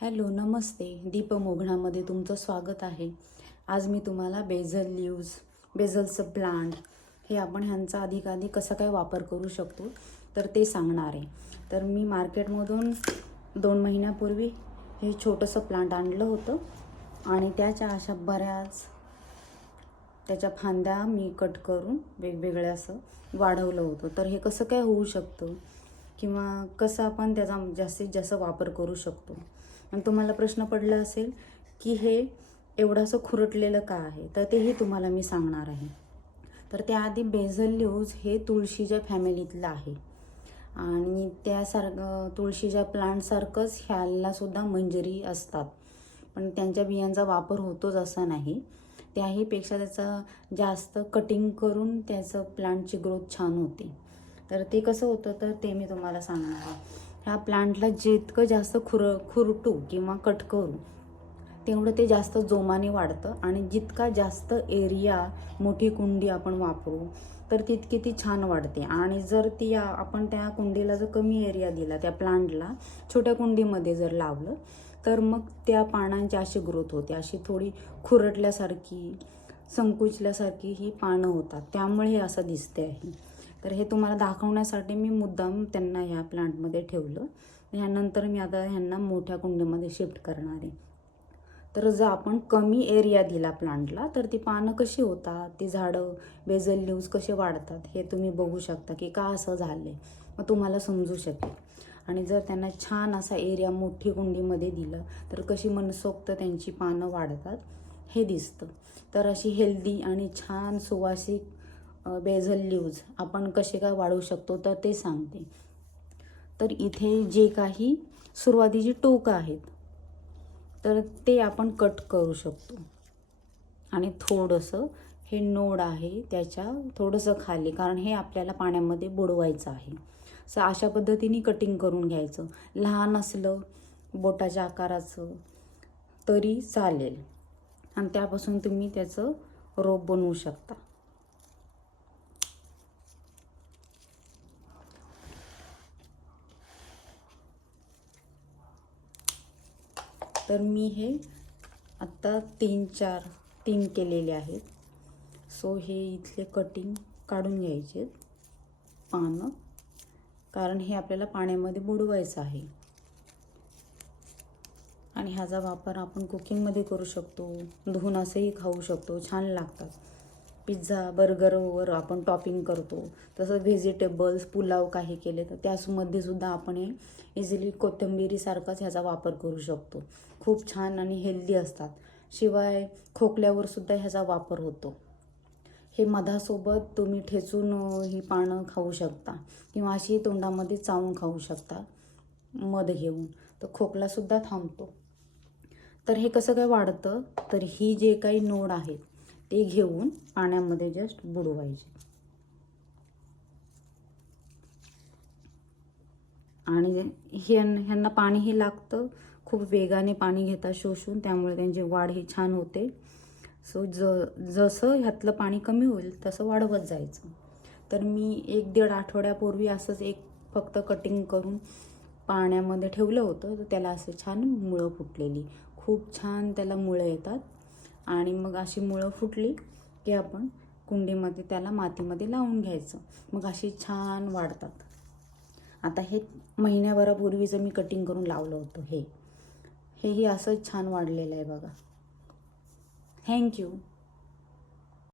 Hello नमस्ते. दीप मोघणामध्ये तुमचं स्वागत आहे. आज मी तुम्हाला बेझलचं प्लांट हे आपण ह्यांचा अधिकाधिक कसा काय वापर करू शकतो तर ते सांगणार आहे. तर मी मार्केटमधून 2 महिन्यापूर्वी हे छोटंसं प्लांट आणलं होतं आणि त्याच्या अशा बऱ्याच त्याच्या फांद्या मी कट करून वेगवेगळ्या असं वाढवलं होतं. तर हे कसं काय होऊ शकतं किंवा कसं आपण त्याचा जास्तीत जास्त वापर करू शकतो. आणि तुम्हाला प्रश्न पडला असेल की हे एवढंसं खुरटलेलं का आहे, तर तेही तुम्हाला मी सांगणार आहे. तर त्याआधी बेझल लीव्हज हे तुळशीच्या फॅमिलीतलं आहे आणि त्यासारखं तुळशीच्या प्लांटसारखंच ह्यालासुद्धा मंजरी असतात, पण त्यांच्या बियांचा वापर होतोच असा नाही. त्याहीपेक्षा त्याचं जास्त कटिंग करून त्याचं प्लांटची ग्रोथ छान होते. तर ते कसं होतं तर ते मी तुम्हाला सांगणार आहे. ह्या प्लांटला जितकं जास्त खुरटू किंवा कट करू तेवढं ते जास्त जोमाने वाढतं आणि जितका जास्त एरिया मोठी कुंडी आपण वापरू तर तितकी ती छान वाढते. आणि जर ती आपण त्या कुंडीला जर कमी एरिया दिला, त्या प्लांटला छोट्या कुंडीमध्ये जर लावलं तर मग त्या पानांची अशी ग्रोथ होते, अशी थोडी खुरटल्यासारखी संकुचल्यासारखी ही पानं होतात. त्यामुळे हे असं दिसते आहे. तर हे तुम्हाला दाखवण्यासाठी मी मुद्दाम त्यांना ह्या प्लांटमध्ये ठेवलं. ह्यानंतर मी आता ह्यांना मोठ्या कुंडीमध्ये शिफ्ट करणार आहे. तर जर आपण कमी एरिया दिला प्लांटला तर ती पानं कशी होतात, ती झाडं बेझल लीव्हज कसे वाढतात हे तुम्ही बघू शकता की का असं झालं, मग तुम्हाला समजू शकेल. आणि जर त्यांना छान असा एरिया मोठी कुंडीमध्ये दिलं तर कशी मनसोक्त त्यांची पानं वाढतात हे दिसतं. तर अशी हेल्दी आणि छान सुवासिक बेझल लीव्हज आपण कसे काय वाढवू शकतो तर ते सांगते. तर इथे जे काही सुरुवातीची टोकं आहेत तर ते आपण कट करू शकतो आणि थोडंसं हे नोड आहे त्याच्या थोडंसं खाली, कारण हे आपल्याला पाण्यामध्ये बुडवायचं आहे. सो अशा पद्धतीने कटिंग करून घ्यायचं. लहान असलं बोटाच्या आकाराचं तरी चालेल आणि त्यापासून तुम्ही त्याचं रोप बनवू शकता. तर मी हे आत्ता 3 केलेले आहेत. सो हे इथले कटिंग काढून घ्यायचे पानं, कारण हे आपल्याला पाण्यामध्ये बुडवायचं आहे. आणि ह्याचा वापर आपण कुकिंगमध्ये करू शकतो, धुवून असंही खाऊ शकतो, छान लागतात. पिझ्झा बर्गरवर आपण टॉपिंग करतो तसं व्हेजिटेबल्स पुलाव काही केले तर त्यामध्ये सुद्धा आपण हे इझिली कोथिंबिरीसारखाच ह्याचा वापर करू शकतो. खूप छान आणि हेल्दी असतात. शिवाय खोकल्यावर सुद्धा ह्याचा वापर होतो. हे मधासोबत तुम्ही ठेचून ही पानं खाऊ शकता किंवा अशी तोंडामध्ये चावून खाऊ शकता मध घेऊन, तर खोकलासुद्धा थांबतो. तर हे कसं काय वाढतं तर ही जे काही नोड आहेत ते घेऊन पाण्यामध्ये जस्ट बुडवायचे आणि ह्यांना पाणीही लागतं. खूप वेगाने पाणी घेतात शोषून, त्यामुळे त्यांची वाढ ही छान होते. सो जसं ह्यातलं पाणी कमी होईल तसं वाढवत जायचं. तर मी 1-1.5 आठवड्यापूर्वी असंच एक फक्त कटिंग करून पाण्यामध्ये ठेवलं होतं, तर त्याला असं छान मुळं फुटलेली. खूप छान त्याला मुळं येतात आणि मग अशी मुळं फुटली की आपण कुंडीमध्ये त्याला मातीमध्ये लावून घ्यायचं, मग अशी छान वाढतात. आता हे महिन्याभरापूर्वीचं मी कटिंग करून लावलं होतं. हेही असंच छान वाढलेलं आहे बघा. थँक्यू.